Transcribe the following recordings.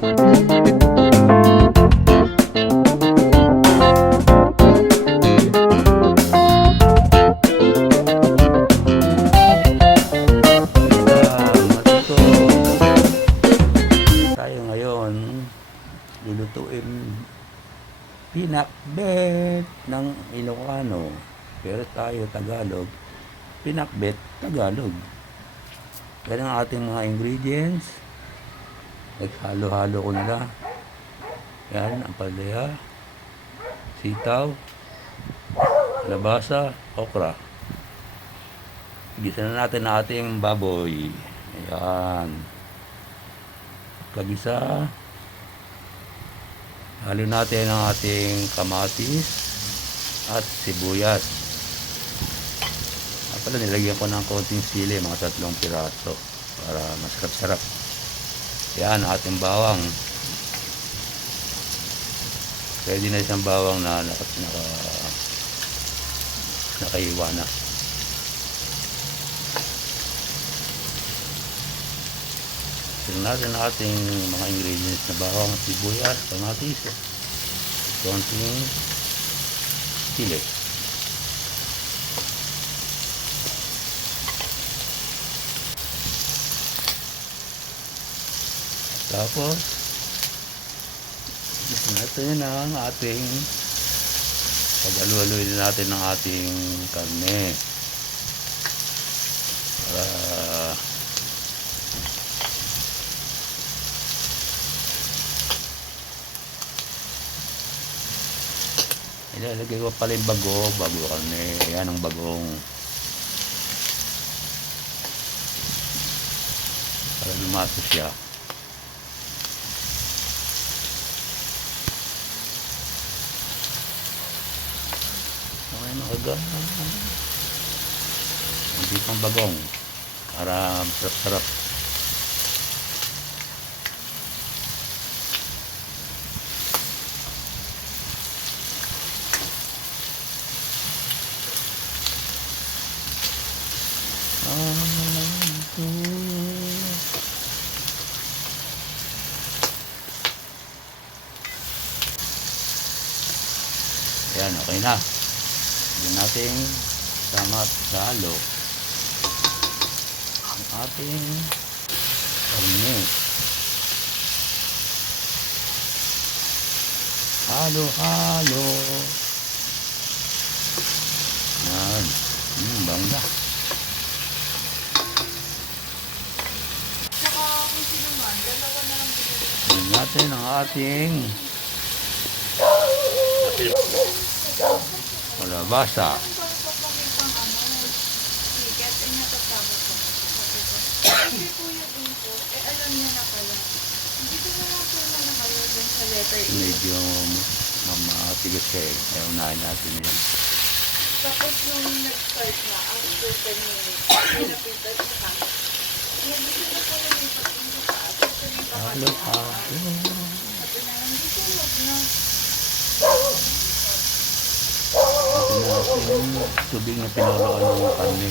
Lulutuin pinakbet ng Ilocano, pero tayo Tagalog, pinakbet Tagalog. Yan ang ating mga ingredients. Naghalo-halo ko na. Yan ang palaya, sitaw, labasa, okra. Gisa na natin ang ating baboy. Ayan, kagisa. Halo natin ang ating kamatis at sibuyas. Pala nilagyan ko ng konting sili, mga 3 piraso para masarap-sarap. Yan ating bawang. Pwede na isang bawang na nakaiwa na. Tingnan natin ang ating mga ingredients na bawang, sibuyas, kamatis, konting sili. Tapos gusto natin ang ating pag-alu-aluin natin ng ating karne para ilalagay ko pala yung bago karne. Ayan ang bagong para lumaso siya. Okay, nakagaan. Hindi pang bagong para sarap-sarap. Ayan, okay na. Hindi natin sama at halo ang ating karne. Halo-halo. Ayan. Bangga. Tingnan natin ang ating kalabasa. Medyo matigas siya eh. Kaya unahin natin yan. Tapos nung nag-start na, after 10 minutes, pinapitas na kami. Hindi na po nalipat yung mataas. Halo-halo. Sabi na lang, dito wag na. Natin yung tubig na pinuluan ng karne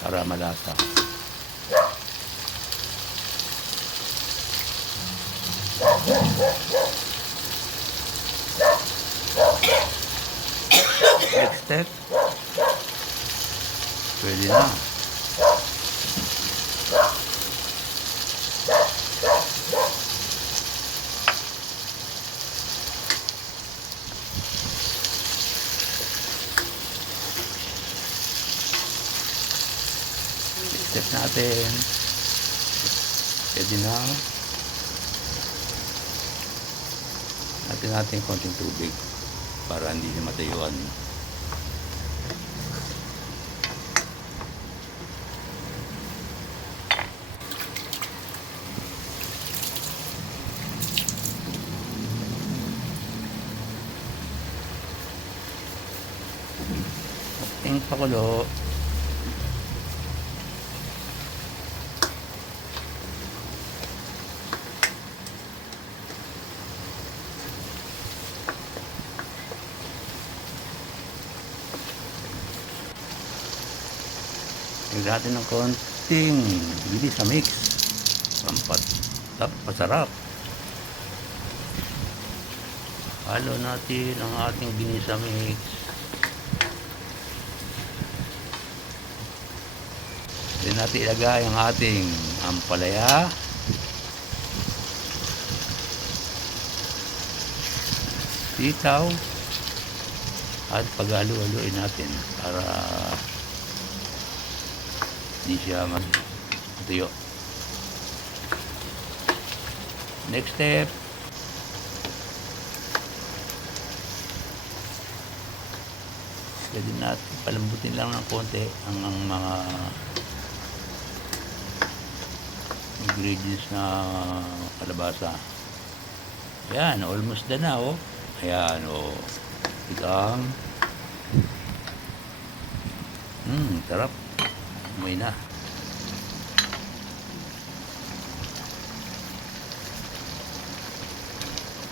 para malasa. Next step, pwede na. Step natin, pwede na. Natin konting tubig para hindi na matayuan. Ating pakulo. Tingnan natin ng konting bilis sa mix. Pasarap. Halo natin ang ating ginisa mix. Then natin ilagay ang ating ampalaya. Sitaw. At paghalo-haloin natin para hindi siya magtuyo. Next step, pwede natin palambutin lang ng konti ang mga ingredients na kalabasa. Ayan, almost done na, oh. Ayan, oh. Igang. Sarap. May na.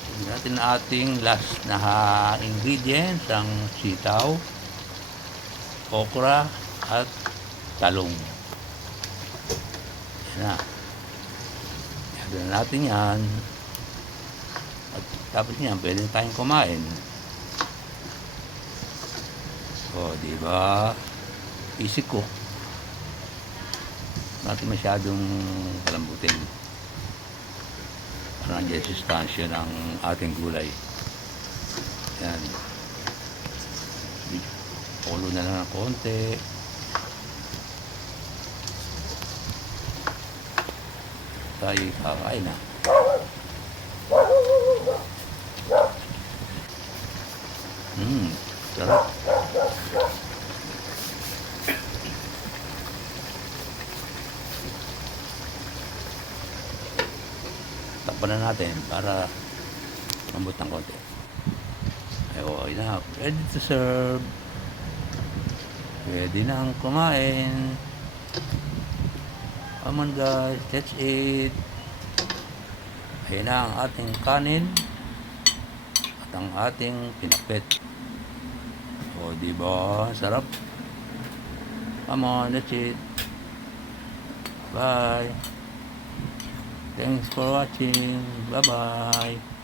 Tignan natin na ating last na ingredients, ang sitaw, okra, at talong. Ayan na. Ayan na natin yan. At tapos niyan, pwede na tayong kumain. O, diba? Easy cook. Natin masyadong palambutin. Para nandiyan sustansya ng ating gulay. Yan. Pulo na lang ng konti. Tayo kakain na. Sarap. Takpan na natin para mambot ng konti. Ayun na. Ready to serve. Pwede na ang kumain. Come on guys, that's it. Ayun na ang ating kanin at ang ating pinakbet. O, diba? Sarap. Come on, that's it. Bye. Thanks for watching. Bye-bye.